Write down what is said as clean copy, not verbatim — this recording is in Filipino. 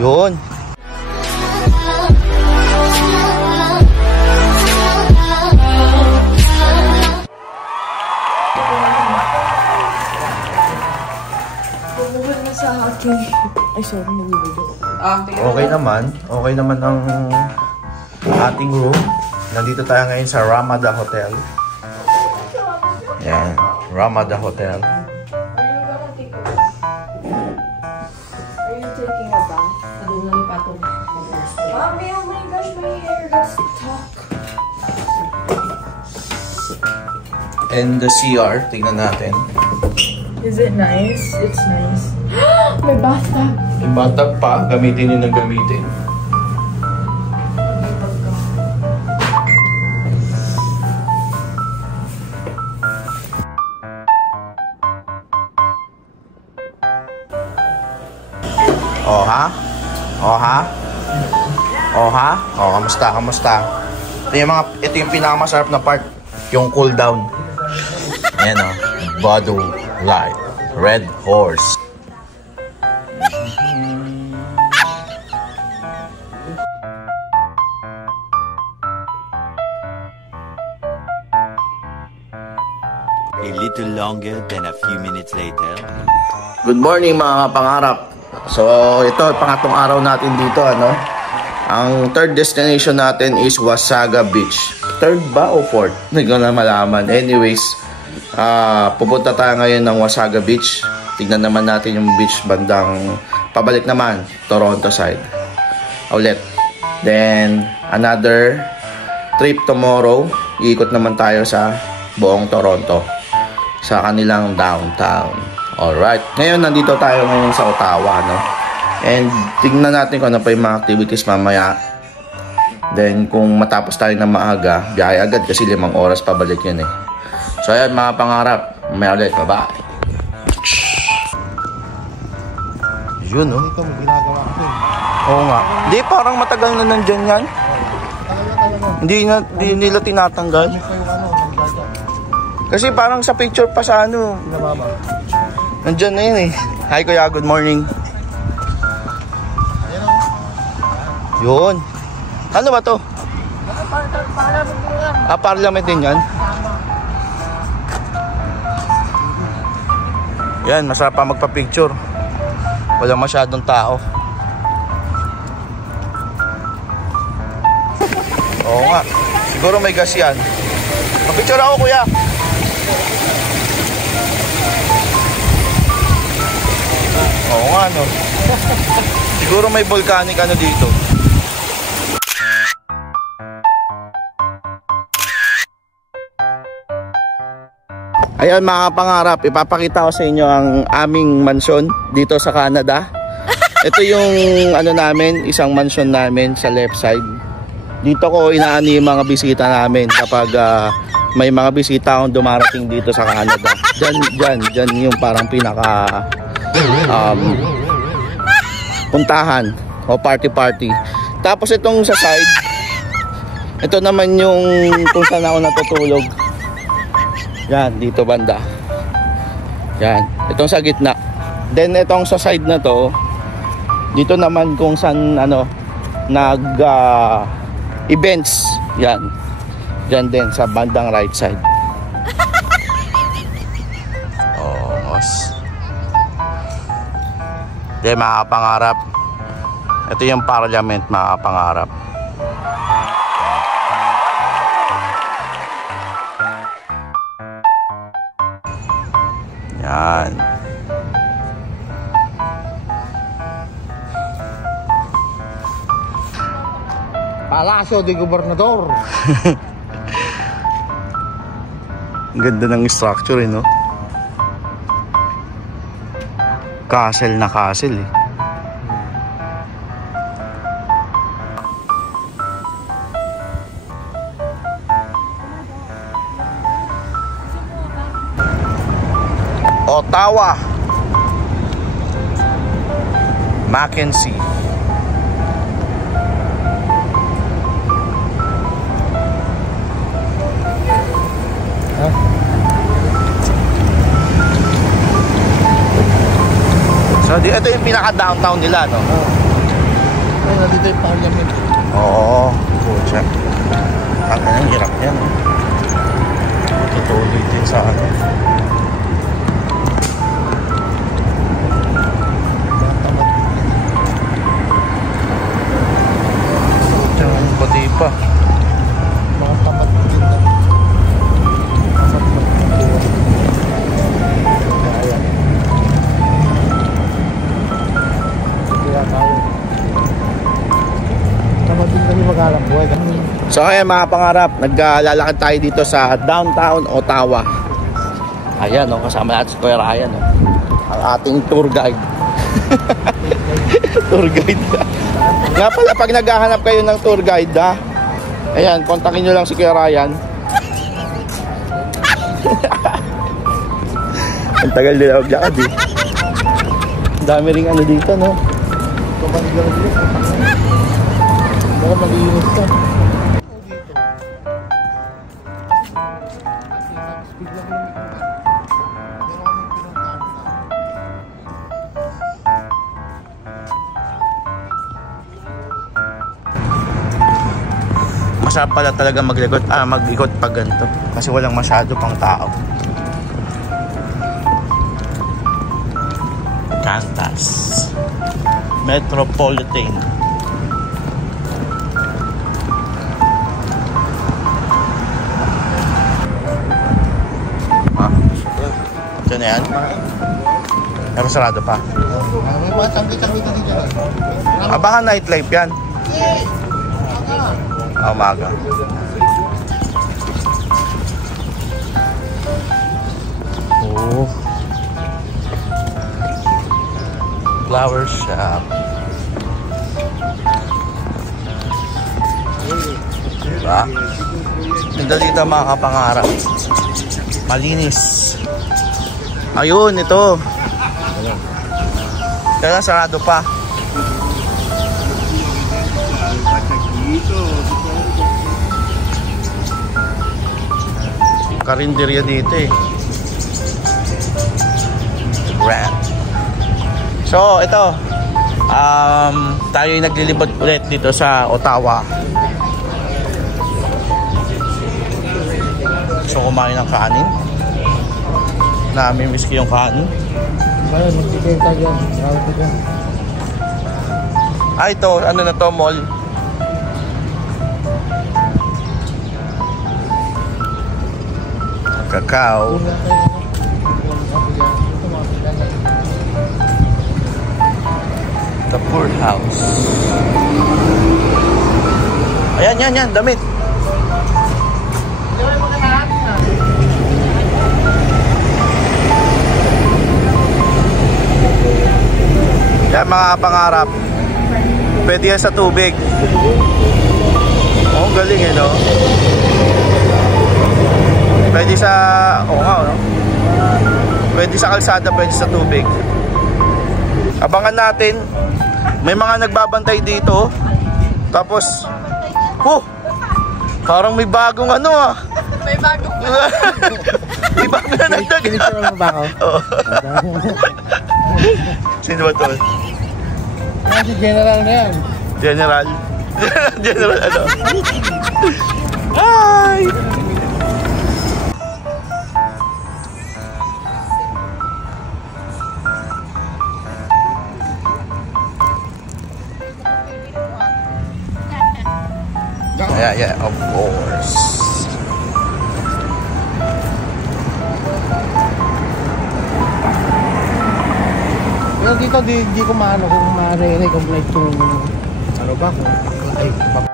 Yun. Sa aking... Ay, sorry, nagbibido. Okay naman ang ating room. Nandito tayo ngayon sa Ramada Hotel. Yan, Ramada Hotel. Are you taking a bath? Mommy, oh my gosh, my hair got stuck. And the CR, tingnan natin. Is it nice? It's nice. My bathtub. Yung bathtub pa, gamitin yun ng gamitin. Oh ha? Oh ha? Oh ha? Oh, kamusta? Ito yung pinakamasarap na part, yung cool down. Ayan o, Bado Light, Red Horse. A little longer than a few minutes later. Good morning mga pangarap. So ito, pangatlong araw natin dito, ano? Ang third destination natin is Wasaga Beach. Third ba o fourth? Hindi ko na malaman. Anyways, pupunta tayo ngayon ng Wasaga Beach. Tignan naman natin yung beach bandang pabalik naman, Toronto side. Ulit. Then, another trip tomorrow. Iikot naman tayo sa buong Toronto, sa kanilang downtown. Alright. Ngayon, nandito tayo ngayon sa Ottawa, no? And tingnan natin kung ano pa yung mga activities mamaya. Then, kung matapos tayo na maaga, biyahe agad kasi 5 oras pabalik yun eh. So, ayan mga pangarap. May ulit. Bye-bye. Yun, no? Ito, may ginagawa ko eh. Oo nga. Di, parang matagal na nandyan yan. Hindi nila tinatanggal. May pa yung ano, nagdada. Kasi parang sa picture pa sa ano. Pinababa. Nandyan na yun eh. Hi kuya, good morning. Yun. Ano ba to? Parliament din yan. Yan, masarap pa magpa-picture. Walang masyadong tao. Oo nga. Siguro may gas yan. Pa-picture ako kuya. Oo nga, no? Siguro may volcanic ano dito. Ayan mga pangarap, ipapakita ko sa inyo ang aming mansyon dito sa Canada. Ito yung ano namin, isang mansyon namin sa left side. Dito ko inaani yung mga bisita namin kapag may mga bisita akong dumarating dito sa Canada. Diyan yung parang pinaka puntahan o party. Tapos itong sa side, ito naman yung kung saan ako natutulog. Yan, dito banda. Yan, itong sa gitna. Then itong sa side na to, dito naman kung saan ano events. Yan. Diyan din sa bandang right side. Oh, mas. Then mga pangarap, ito yung parliament mga pangarap. Yan. Palasyo de Gobernador. Ganda ng structure, no? Castle na castle, eh. Ottawa, Mackenzie. So, ito yung pinaka-downtown nila, no? Ay, nandito yung parliament. Oo, pucha. Ang hirap yan. Tutuloy din sa ano. Ang bati pa. Mga tamat din na. Kaya. Kaya tayo. Tamat din kami mag-alam buhay. So ayan mga pangarap, naglalakad tayo dito sa downtown Ottawa. Ayan o, kasama natin si Kuya Ryan o. Ang ating tour guide. Tour guide. Nga pala, pag naghahanap kayo ng tour guide ha, ayan, kontakin nyo lang si Kuya Ryan. Ang tagal din ako lakad eh. Ang dami ring ano dito no. Kumanigal dito. Baka malinis ka. Masarap pala talaga mag-ikot pag ganito kasi walang masyado pang tao. Qantas Metropolitan. Ito na yan? Pero sarado pa. May mga tangki-tangki dito. Baka nightlife yan. Umaga. Oh. Flower shop. Diba? Ganda dito mga kapangarap. Malinis. Ayun, ito. Kaya sarado pa. Karinderya dito eh. Grand. So, ito. Tayo yung naglilibot ulit dito sa Ottawa. So, kumain ng kanin. Namimiss ko yung kanin. Ayun, magbibenta dyan. Marami dyan. Ito. Ano na to, mall? Kakao. The Poor House. Ayan, yan, damit. Yan mga pangarap. Pwede yan sa tubig. Oh, galing eh, no? Pwede sa... Oo nga, no? Pwede sa kalsada, pwede sa tubig. Abangan natin. May mga nagbabantay dito. Tapos... parang may bagong ano ah. May bagong May bagong na nagdag. Pinicture mo ba ako? Oo. Sino ba to? Si General na yan. General? General ano? Hi! Yeah, of course. Pero dito di ko maano kung maano yun kung like kung ano ba kung like